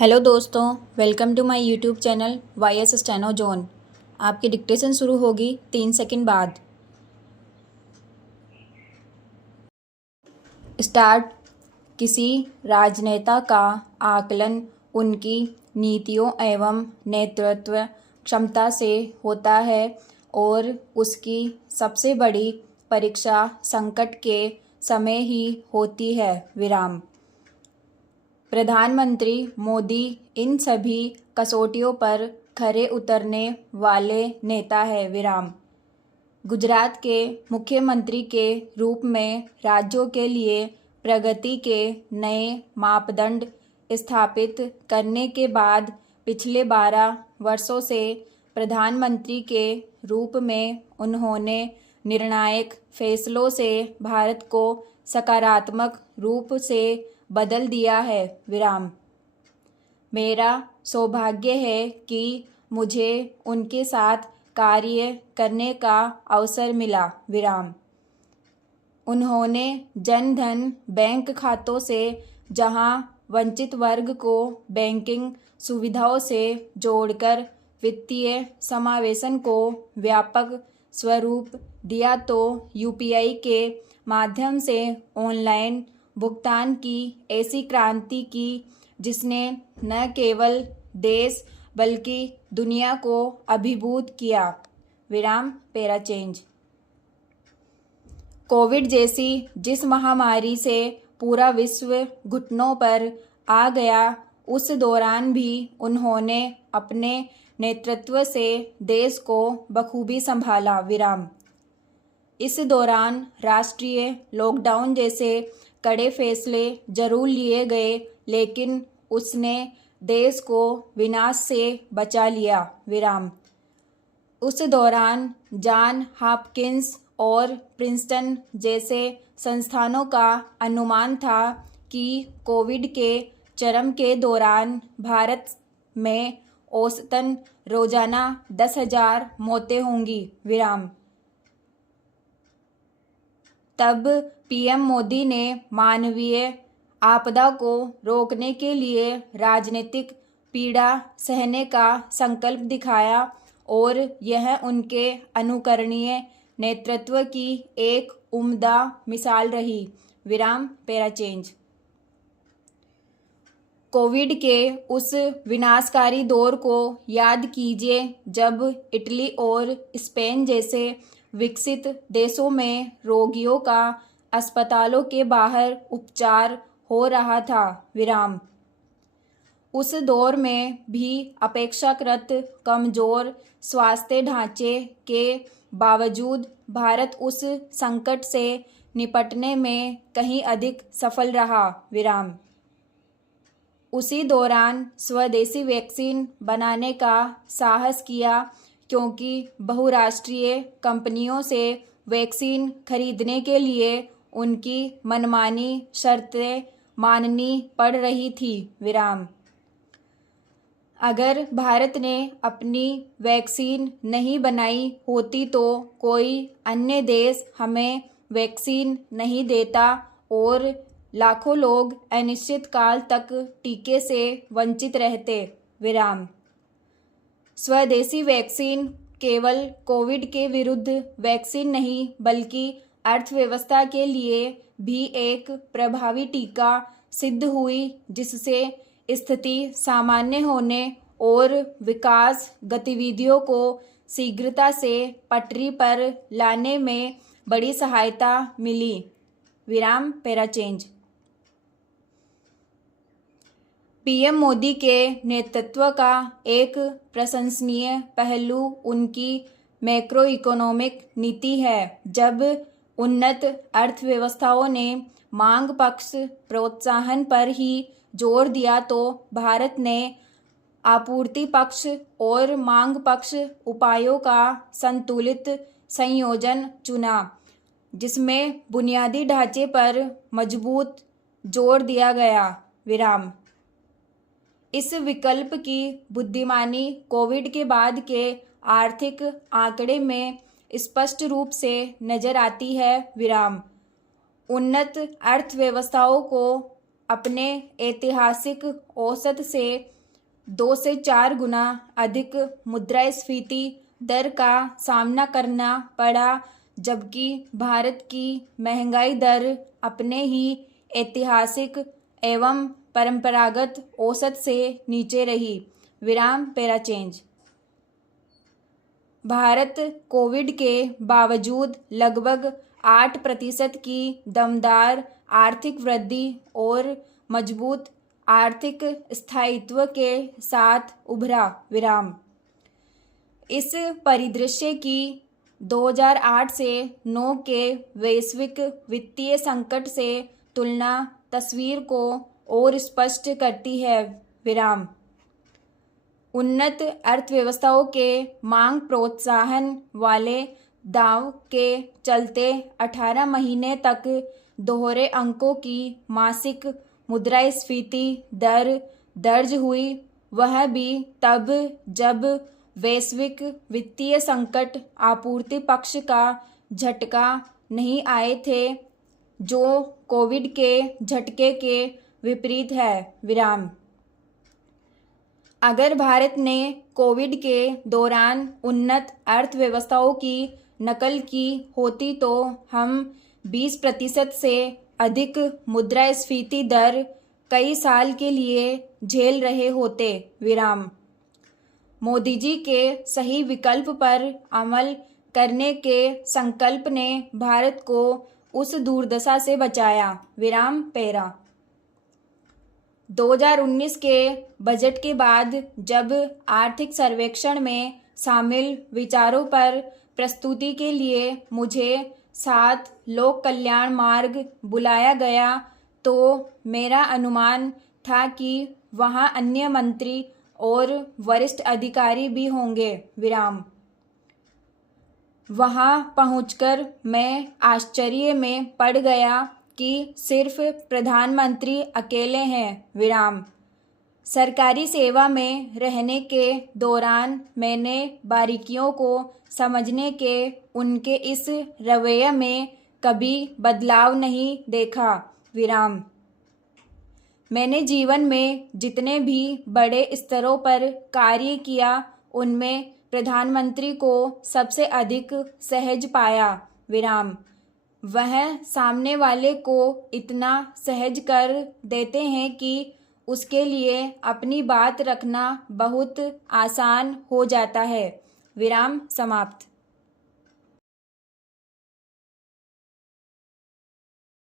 Hello दोस्तों, welcome to my YouTube channel YS steno zone. आपकी dictation शुरू होगी 3 सेकंड बाद। स्टार्ट। किसी राजनेता का आकलन उनकी नीतियों एवं नेतृत्व क्षमता से होता है और उसकी सबसे बड़ी परीक्षा संकट के समय ही होती है। विराम। प्रधानमंत्री मोदी इन सभी कसौटियों पर खरे उतरने वाले नेता है। विराम। गुजरात के मुख्यमंत्री के रूप में राज्यों के लिए प्रगति के नए मापदंड स्थापित करने के बाद पिछले 12 वर्षों से प्रधानमंत्री के रूप में उन्होंने निर्णायक फैसलों से भारत को सकारात्मक रूप से बदल दिया है। विराम। मेरा सौभाग्य है कि मुझे उनके साथ कार्य करने का अवसर मिला। विराम। उन्होंने जन धन बैंक खातों से जहां वंचित वर्ग को बैंकिंग सुविधाओं से जोड़कर वित्तीय समावेशन को व्यापक स्वरूप दिया, तो UPI के माध्यम से ऑनलाइन भुगतान की ऐसी क्रांति की जिसने न केवल देश बल्कि दुनिया को अभिभूत किया। विराम। Para change. कोविड जैसी जिस महामारी से पूरा विश्व घुटनों पर आ गया, उस दौरान भी उन्होंने अपने नेतृत्व से देश को बखूबी संभाला। विराम। इस दौरान राष्ट्रीय लॉकडाउन जैसे कड़े फैसले जरूर लिए गए, लेकिन उसने देश को विनाश से बचा लिया। विराम। उस दौरान जॉन हॉपकिंस और प्रिंसटन जैसे संस्थानों का अनुमान था कि कोविड के चरम के दौरान भारत में औसतन रोजाना 10,000 मौतें होंगी। विराम। तब PM मोदी ने मानवीय आपदा को रोकने के लिए राजनीतिक पीड़ा सहने का संकल्प दिखाया और यह उनके अनुकरणीय नेतृत्व की एक उम्दा मिसाल रही। विराम। Para change. कोविड के उस विनाशकारी दौर को याद कीजिए जब इटली और स्पेन जैसे विकसित देशों में रोगियों का अस्पतालों के बाहर उपचार हो रहा था। विराम। उस दौर में भी अपेक्षाकृत कमजोर स्वास्थ्य ढांचे के बावजूद भारत उस संकट से निपटने में कहीं अधिक सफल रहा। विराम। उसी दौरान स्वदेशी वैक्सीन बनाने का साहस किया, क्योंकि बहुराष्ट्रीय कंपनियों से वैक्सीन खरीदने के लिए उनकी मनमानी शर्तें माननी पड़ रही थी। विराम। अगर भारत ने अपनी वैक्सीन नहीं बनाई होती तो कोई अन्य देश हमें वैक्सीन नहीं देता और लाखों लोग अनिश्चित काल तक टीके से वंचित रहते। विराम। स्वदेशी वैक्सीन केवल कोविड के विरुद्ध वैक्सीन नहीं, बल्कि अर्थव्यवस्था के लिए भी एक प्रभावी टीका सिद्ध हुई, जिससे स्थिति सामान्य होने और विकास गतिविधियों को शीघ्रता से पटरी पर लाने में बड़ी सहायता मिली। विराम। Para change. PM मोदी के नेतृत्व का एक प्रशंसनीय पहलू उनकी मैक्रो इकोनॉमिक नीति है। जब उन्नत अर्थव्यवस्थाओं ने मांग पक्ष प्रोत्साहन पर ही जोर दिया, तो भारत ने आपूर्ति पक्ष और मांग पक्ष उपायों का संतुलित संयोजन चुना, जिसमें बुनियादी ढांचे पर मजबूत जोर दिया गया। विराम। इस विकल्प की बुद्धिमानी कोविड के बाद के आर्थिक आंकड़े में स्पष्ट रूप से नजर आती है। विराम। उन्नत अर्थव्यवस्थाओं को अपने ऐतिहासिक औसत से 2 से 4 गुना अधिक मुद्रास्फीति दर का सामना करना पड़ा, जबकि भारत की महंगाई दर अपने ही ऐतिहासिक एवं परंपरागत औसत से नीचे रही। विराम पैरा चेंज। भारत कोविड के बावजूद लगभग 8% की दमदार आर्थिक वृद्धि और मजबूत आर्थिक स्थायित्व के साथ उभरा। विराम। इस परिदृश्य की 2008 से 9 के वैश्विक वित्तीय संकट से तुलना तस्वीर को और स्पष्ट करती है। विराम। उन्नत अर्थव्यवस्थाओं के मांग प्रोत्साहन वाले दांव के चलते 18 महीने तक दोहरे अंकों की मासिक मुद्रास्फीति दर दर्ज हुई, वह भी तब जब वैश्विक वित्तीय संकट आपूर्ति पक्ष का झटका नहीं आए थे, जो कोविड के झटके के विपरीत है। विराम। अगर भारत ने कोविड के दौरान उन्नत अर्थव्यवस्थाओं की नकल की होती तो हम 20% से अधिक मुद्रास्फीति दर कई साल के लिए झेल रहे होते। विराम। मोदी जी के सही विकल्प पर अमल करने के संकल्प ने भारत को उस दुर्दशा से बचाया। विराम पैरा। 2019 के बजट के बाद जब आर्थिक सर्वेक्षण में शामिल विचारों पर प्रस्तुति के लिए मुझे 7 लोक कल्याण मार्ग बुलाया गया तो मेरा अनुमान था कि वहां अन्य मंत्री और वरिष्ठ अधिकारी भी होंगे। विराम। वहां पहुंचकर मैं आश्चर्य में पड़ गया कि सिर्फ प्रधानमंत्री अकेले हैं। विराम। सरकारी सेवा में रहने के दौरान मैंने बारीकियों को समझने के उनके इस रवैये में कभी बदलाव नहीं देखा। विराम। मैंने जीवन में जितने भी बड़े स्तरों पर कार्य किया उनमें प्रधानमंत्री को सबसे अधिक सहज पाया। विराम। वह सामने वाले को इतना सहज कर देते हैं कि उसके लिए अपनी बात रखना बहुत आसान हो जाता है। विराम समाप्त।